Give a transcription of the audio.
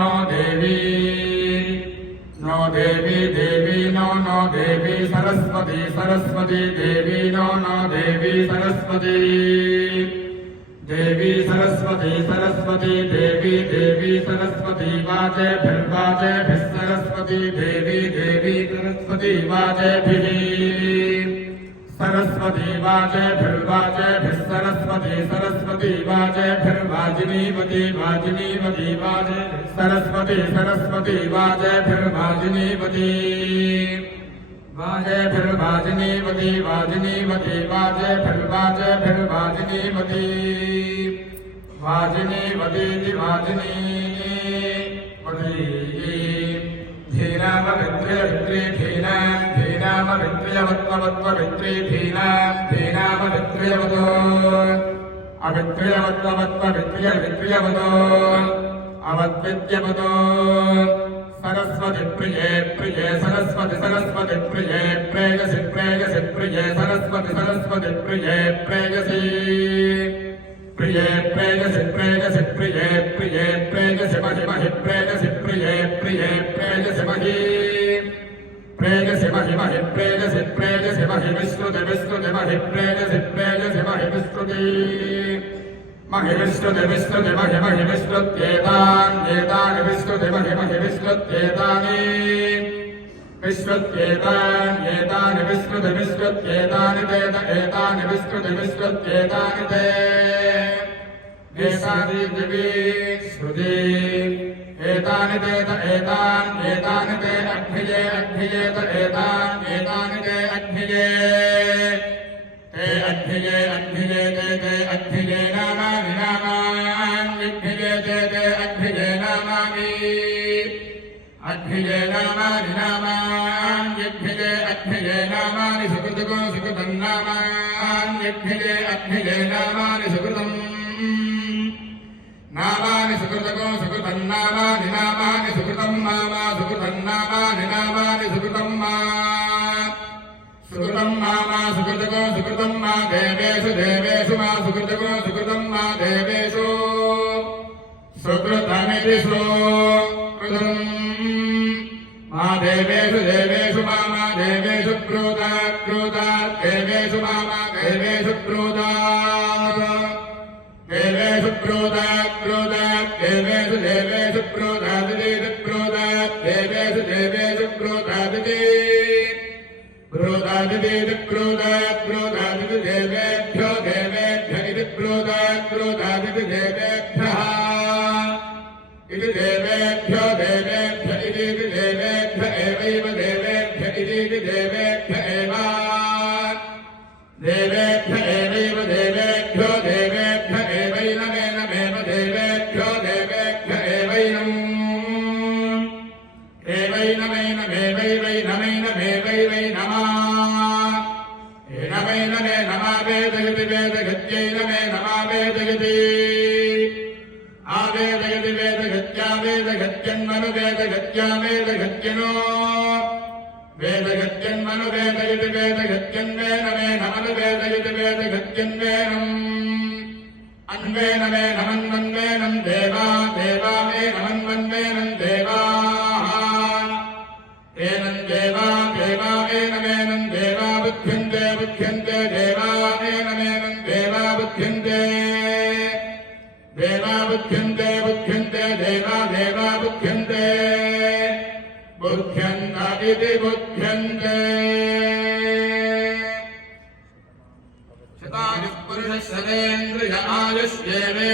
no देवी no देवी देवी no no देवी सरस्वती सरस्वती देवी no no देवी सरस्वती देवी सरस्वती सरस्वती देवी देवी सरस्वती वाजेभिर्वाजेभिः सरस्वती देवी देवी सरस्वती वाजेभिः सरस्वती वाजेभिर्वाजेभिः सरस्वती सरस्वती वाजेभिर्वाजिनीवती वाजिनीवती वाजे सरस्वती सरस्वती वाजेभिर्वाजिनीवती वाजेभिर्वाजिनीवती वाजिनीवती वाजेभिर्वाजेभिर्वाजिनीवती वाजिनीवतीति वाजिनीवती धीनामवित्र्यवित्रे धीनां धीनामवित्र्यवत्ववत्ववित्रे धीनां धीनामवित्र्यवतो अवित्र्यवत्ववत्ववित्र्यवित्र्यवतो अवद्विद्यवतो सरस्वती प्रिये प्रिये सरस्वती सरस्वती प्रिये प्रेयसि प्रेयसि प्रिये सरस्वती सरस्वती प्रिये प्रेयसि प्रिये प्रेयसि प्रेयसि प्रिये प्रिये प्रेयसि महि महि प्रेयसि प्रिये प्रिये प्रेयसि महि प्रेयसि महि महि प्रेयसि प्रेयसि महि विश्रुति विश्रुति महि प्रेयसि प्रेयसि महि विश्रुति महि विश्रुति विश्रुति महि महि विश्रुत्येतान् एतानि विश्रुति महि महि विश्रुत्येतानि विश्रुत्येतान् एतानि विश्रुति विश्रुत्येतानि तेत एतानि विश्रुति विश्रुत्येतानि ते एतानि दिवि श्रुति एतानि तेत एतान् एतानि ते अग्निये अग्नियेत एतान् एतानि ते अग्निये ते अग्निये अग्निये ते अग्निये नामानि नामानि अग्निये ते अग्निये नामानि अग्निये नामानि नामानि अग्निये अग्निये नामानि सुकृतको सुकृतं नामानि अग्निये अग्निये नामानि सुकृतम् नामानि सुकृतको सुकृतं नामानि नामानि सुकृतं नामा सुकृतं नामानि नामानि सुकृतं मा सुकृतं मामा सुकृतको सुकृतं मा देवेषु देवेषु मा सुकृतको सुकृतं मा देवेषु सुकृतमिति सुकृतम् मा देवेषु देवेषु मा देवेषु क्रोधात् क्रोधात् देवेषु मा देवेषु क्रोधात् देवेषु क्रोधात् क्रोधात् देवेषु देवेषु क्रोधादिति क्रोधात् देवेषु देवेषु क्रोधादिति क्रोधादिति क्रोधात् क्रोधादिति देवेभ्यो देवेभ्य इति क्रोधात् क्रोधादिति देवेभ्यः इति देवेभ्यो देवेभ्य इति देवेभ्य एवैव देवेभ्य इति देवेभ्य एव देवेभ्य एवैव देवेभ्यो देवेभ्य एवैनमेनमेव देवेभ्यो देवेभ्य एवैनम् एवैनमेनमेवैवैनमैनमेवैवै नमः एनमैनमे नमः वेदयति वेदगत्यैनमे नमः वेदयति आवेदयति वेदगत्या वेदगत्यन्मनु वेदगत्या वेदगत्यनो वेदगत्यन्मनु वेदयति वेदगत्यन्वेनमे नमनु वेदयति वेदगत्यन्वेनम् अन्वेनमे नमन्वन्वेनं देवा देवा मे नमन्वन्वेनं देवाः एनं देवा देवा एनमेनं देवा बुध्यन्ते बुध्यन्ते देवा एनमेनं देवा बुध्यन्ते देवा बुध्यन्ते बुध्यन्ते देवा देवा बुध्यन्ते बुध्यन्त इति बुध्यन्ते शतायुः पुरुषः शतेन्द्रिय आयुष्येवे